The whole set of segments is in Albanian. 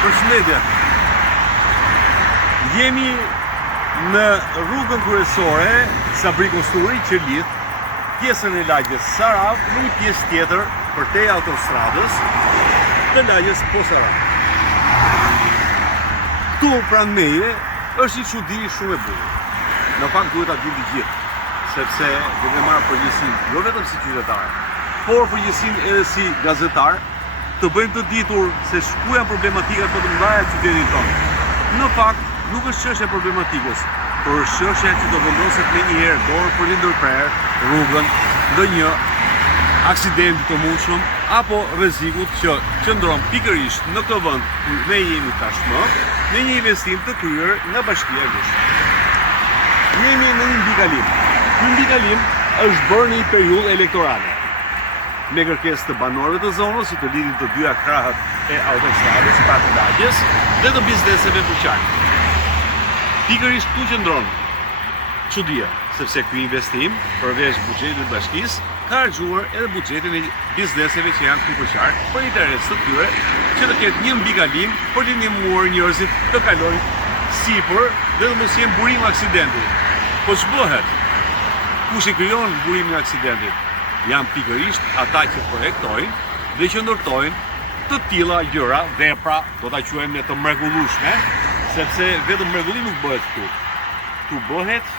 Përshëndetje. Jemi në rrugën kryesore Sabri Kosturi që lidh pjesën e lagjes Sarav në një pjesë tjetër përtej autostradës të lagjes Posarav. Këtu pranë meje është një çudi shumë e bukur. Në fakt duhet ta dini gjithë, sepse do të marr përgjegjësinë jo vetëm si qytetar, por përgjegjësinë edhe si gazetar, të bëjmë të ditur se ku janë problematikat më të mëdha të qytetit tonë. Në fakt, nuk është çështje problematikës, por është çështja që do vendoset menjëherë dorë për të ndërprerë rrugën ndonjë aksidenti të mundshëm apo rrezikut që qëndron pikërisht në këtë vend ku ne jemi tashmë, në një investim të kryer nga Bashkia e Vlorës. Jemi në një mbikalim. Ky mbikalim është bërë në një periudhë elektorale, me kërkesë të banorëve të zonës që të lidhin të dyja krahët e autostradës pra të lagjes dhe të bizneseve fuqare. Pikërisht këtu qëndron çudia, sepse ky investim, përveç buxhetit të bashkisë, ka harxuar edhe buxhetin e bizneseve që janë këtu fuqare për interes të tyre që të ketë një mbikalim për të ndihmuar njerëzit të kalojnë sipër dhe të mos jenë burim aksidenti. Po ç'bëhet? Kush e krijon burimin e aksidentit? Janë pikërisht ata që projektojnë dhe që ndërtojnë të tilla gjëra, vepra, do ta quajmë ne të mrekullueshme, sepse vetëm mrekullim nuk bëhet këtu. Këtu bëhet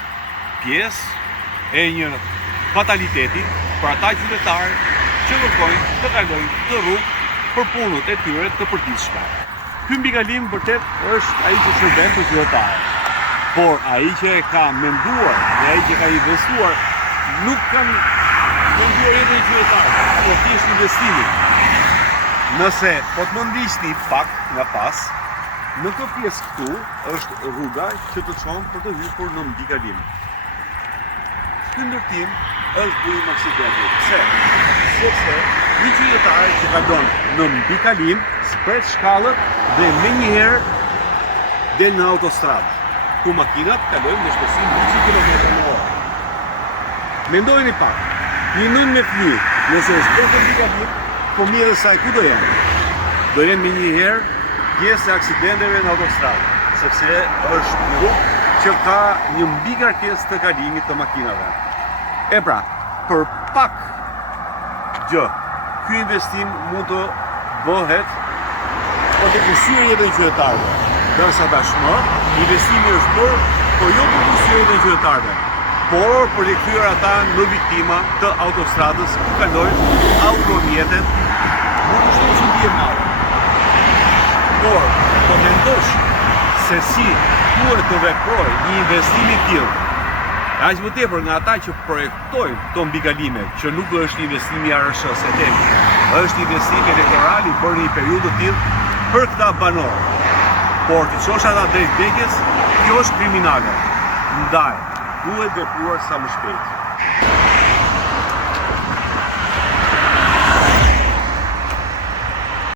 pjesë e një fataliteti për ata qytetarë që kërkojnë të kalojnë të rrugë për punët e tyre të përditshme. Ky mbikalim vërtet është ai që shërben për qytetarët, por ai që e ka menduar dhe ai që ka investuar nuk kanë menduar edhe i qytetarë, po thjesht investimin. Nëse po të më ndiqni pak nga pas, në këtë pjesë këtu është rruga që të çon për të hyrë në mbikalim. Ky ndërtim është burim aksidenti. Pse? Sepse një qytetar që kalon në mbikalim spret shkallët dhe menjëherë del në autostradë, ku makinat kalojnë me shpejtësi 100 km/h. Mendojeni pak. Një nënë me fëmijë, nëse është për të mbikalim, fëmijët e saj ku do jenë? Do jenë menjëherë pjesë e aksidenteve në autostradë, sepse është një rrugë që ka një mbikarkesë të kalimit të makinave. E pra, për pak gjë, ky investim mund të bëhet për të kushtuar jetën e qytetarëve. Ndërsa tashmë, investimi është bërë, por jo për kushtuar jetën e qytetarëve, por për të kthyer ata në viktima të autostradës ku kalojnë automjetet, nuk është një çudi e madhe. Por, po mendosh se si duhet të veprojë një investim i tillë, aq më tepër nga ata që projektojnë këto mbikalime, që nuk është investimi arshës e temi, është investim elektoral i bërë në një periudhë të tillë për këta banorë. Por të çosh ata drejt vdekjes, kjo është kriminale. Ndaj duhet vepruar sa më shpejt.